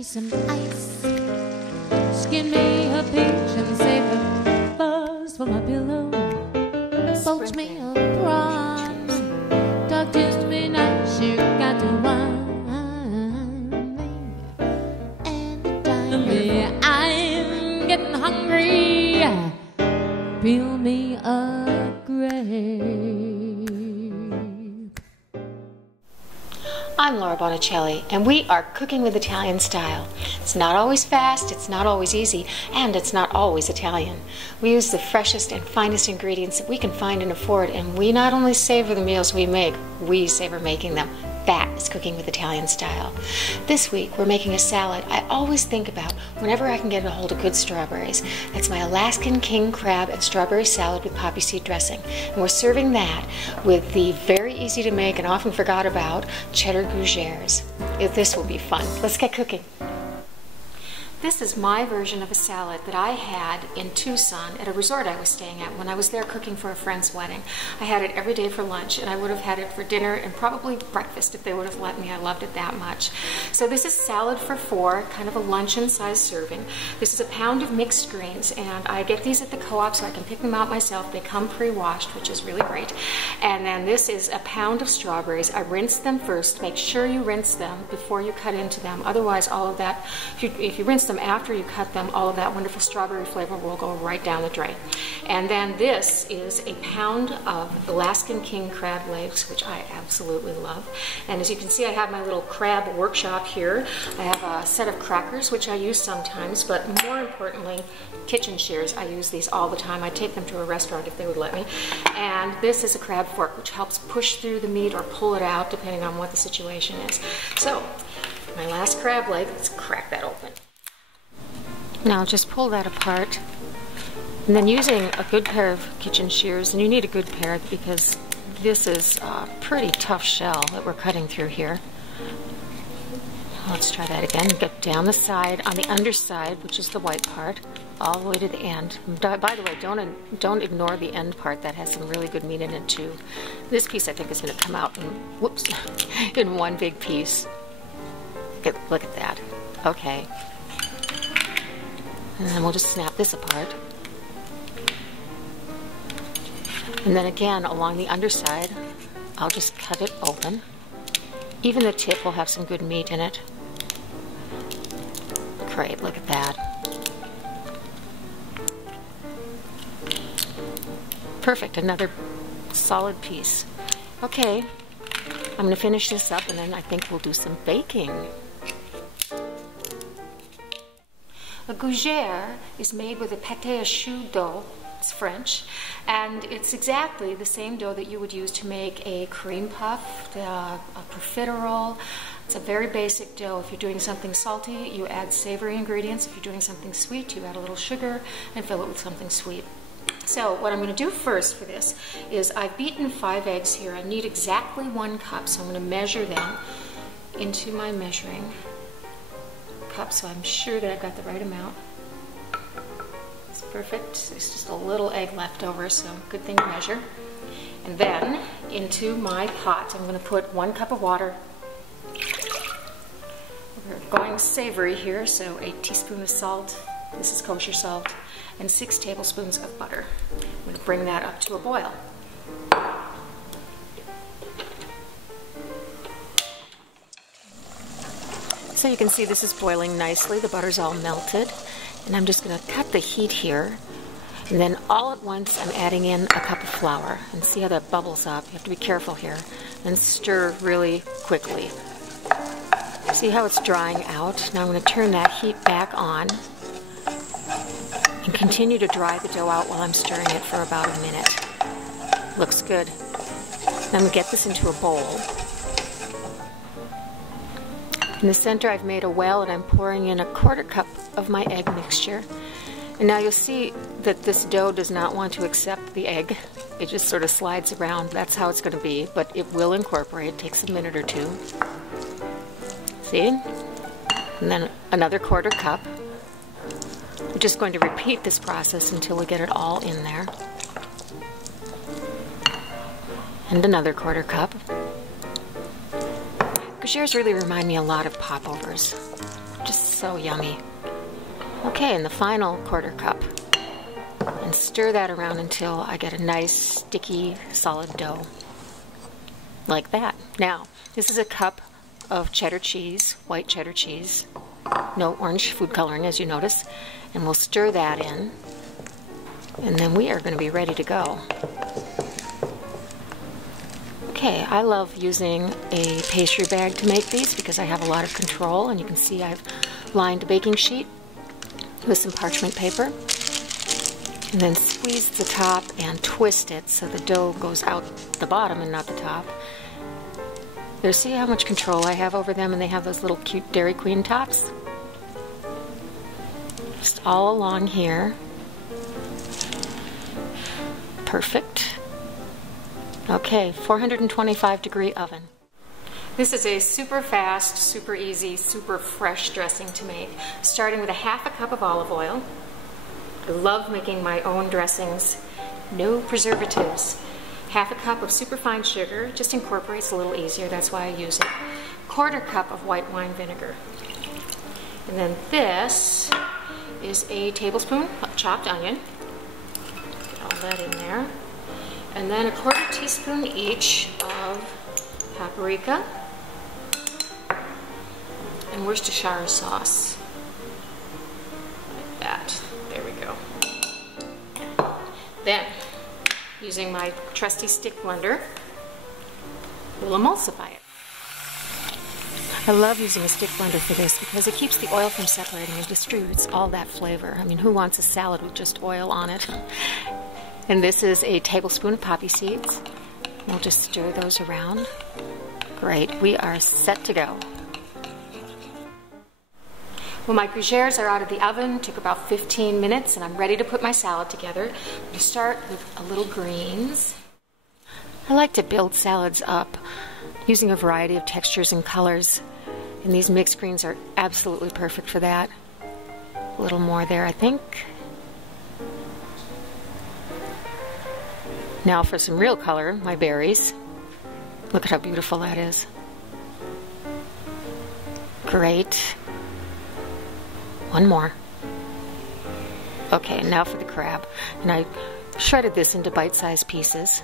me some ice. Skin me a peach and save the fuzz for my pillow. Poach me a prawns, talk to me nice. You got to wine and dine me. I'm getting hungry. Peel me a grape. I'm Laura Bonicelli, and we are cooking with Italian style. It's not always fast, it's not always easy, and it's not always Italian. We use the freshest and finest ingredients that we can find and afford, and we not only savor the meals we make, we savor making them. That is cooking with Italian style. This week we're making a salad I always think about whenever I can get a hold of good strawberries. That's my Alaskan king crab and strawberry salad with poppy seed dressing. And we're serving that with the very easy to make and often forgot about cheddar gougères. This will be fun. Let's get cooking. This is my version of a salad that I had in Tucson at a resort I was staying at when I was there cooking for a friend's wedding. I had it every day for lunch, and I would have had it for dinner and probably breakfast if they would have let me. I loved it that much. So this is salad for four, kind of a luncheon size serving. This is a pound of mixed greens, and I get these at the co-op so I can pick them out myself. They come pre-washed, which is really great. And then this is a pound of strawberries. I rinse them first. Make sure you rinse them before you cut into them. Otherwise, all of that, if you rinse them after you cut them, all of that wonderful strawberry flavor will go right down the drain. And then this is a pound of Alaskan king crab legs, which I absolutely love. And as you can see, I have my little crab workshop here. I have a set of crackers, which I use sometimes, but more importantly, kitchen shears. I use these all the time. I take them to a restaurant if they would let me. And this is a crab fork, which helps push through the meat or pull it out, depending on what the situation is. So, my last crab leg, let's crack that open. Now just pull that apart, and then using a good pair of kitchen shears, and you need a good pair because this is a pretty tough shell that we're cutting through here. Let's try that again. Get down the side, on the underside, which is the white part, all the way to the end. By the way, don't ignore the end part. That has some really good meat in it too. This piece I think is going to come out in, whoops, in one big piece. Look at that. Okay. And then we'll just snap this apart. And then again, along the underside, I'll just cut it open. Even the tip will have some good meat in it. Great, look at that. Perfect, another solid piece. Okay, I'm going to finish this up and then I think we'll do some baking. A gougère is made with a pate choux dough. It's French, and it's exactly the same dough that you would use to make a cream puff, a profiterole. It's a very basic dough. If you're doing something salty, you add savory ingredients. If you're doing something sweet, you add a little sugar and fill it with something sweet. So what I'm going to do first for this is I've beaten 5 eggs here. I need exactly 1 cup, so I'm going to measure them into my measuring cup, so I'm sure that I've got the right amount. It's perfect. There's just a little egg left over, so good thing to measure. And then into my pot, I'm going to put 1 cup of water. We're going savory here, so a teaspoon of salt. This is kosher salt, and 6 tablespoons of butter. I'm going to bring that up to a boil. So you can see this is boiling nicely. The butter's all melted. And I'm just going to cut the heat here. And then all at once I'm adding in a cup of flour. And see how that bubbles up. You have to be careful here. And stir really quickly. See how it's drying out? Now I'm going to turn that heat back on. And continue to dry the dough out while I'm stirring it for about a minute. Looks good. Now I'm going to get this into a bowl. In the center I've made a well and I'm pouring in a 1/4 cup of my egg mixture. And now you'll see that this dough does not want to accept the egg. It just sort of slides around. That's how it's going to be, but it will incorporate. It takes a minute or two. See? And then another 1/4 cup. We're just going to repeat this process until we get it all in there. And another 1/4 cup. Gougères really remind me a lot of popovers. Just So yummy. Okay, and the final quarter cup. And stir that around until I get a nice, sticky, solid dough. Like that. Now, this is a cup of cheddar cheese, white cheddar cheese. No orange food coloring, as you notice. And we'll stir that in. And then we are going to be ready to go. Okay, I love using a pastry bag to make these because I have a lot of control, and you can see I've lined a baking sheet with some parchment paper, and then squeeze the top and twist it so the dough goes out the bottom and not the top. There, see how much control I have over them, and they have those little cute Dairy Queen tops? Just all along here. Perfect. Okay, 425-degree oven. This is a super fast, super easy, super fresh dressing to make, starting with a half a cup of olive oil. I love making my own dressings. No preservatives. Half a cup of superfine sugar, just incorporates a little easier, that's why I use it. Quarter cup of white wine vinegar. And then this is a tablespoon of chopped onion. Get all that in there. And then a quarter teaspoon each of paprika and Worcestershire sauce. Like that. There we go. Then, using my trusty stick blender, we'll emulsify it. I love using a stick blender for this because it keeps the oil from separating and distributes all that flavor. I mean, who wants a salad with just oil on it? And this is a tablespoon of poppy seeds. We'll just stir those around. Great, we are set to go. Well, my gougères are out of the oven, took about 15 minutes, and I'm ready to put my salad together. I'm going to start with a little greens. I like to build salads up using a variety of textures and colors, and these mixed greens are absolutely perfect for that. A little more there, I think. Now for some real color, my berries. Look at how beautiful that is. Great. One more. Okay, now for the crab. And I shredded this into bite-sized pieces.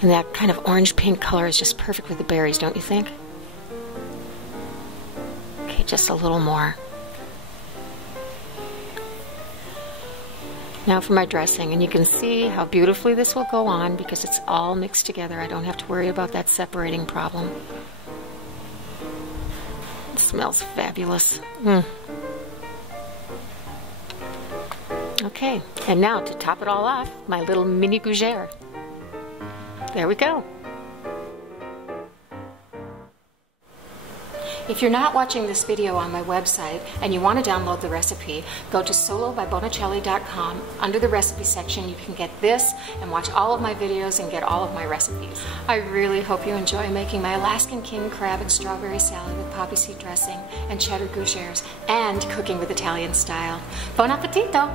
And that kind of orange-pink color is just perfect with the berries, don't you think? Okay, just a little more. Now for my dressing, and you can see how beautifully this will go on because it's all mixed together. I don't have to worry about that separating problem. It smells fabulous. Okay, and now to top it all off, my little mini gougere. There we go. If you're not watching this video on my website and you want to download the recipe, go to solobybonicelli.com. Under the recipe section, you can get this and watch all of my videos and get all of my recipes. I really hope you enjoy making my Alaskan king crab and strawberry salad with poppy seed dressing and cheddar gougères and cooking with Italian style. Buon appetito!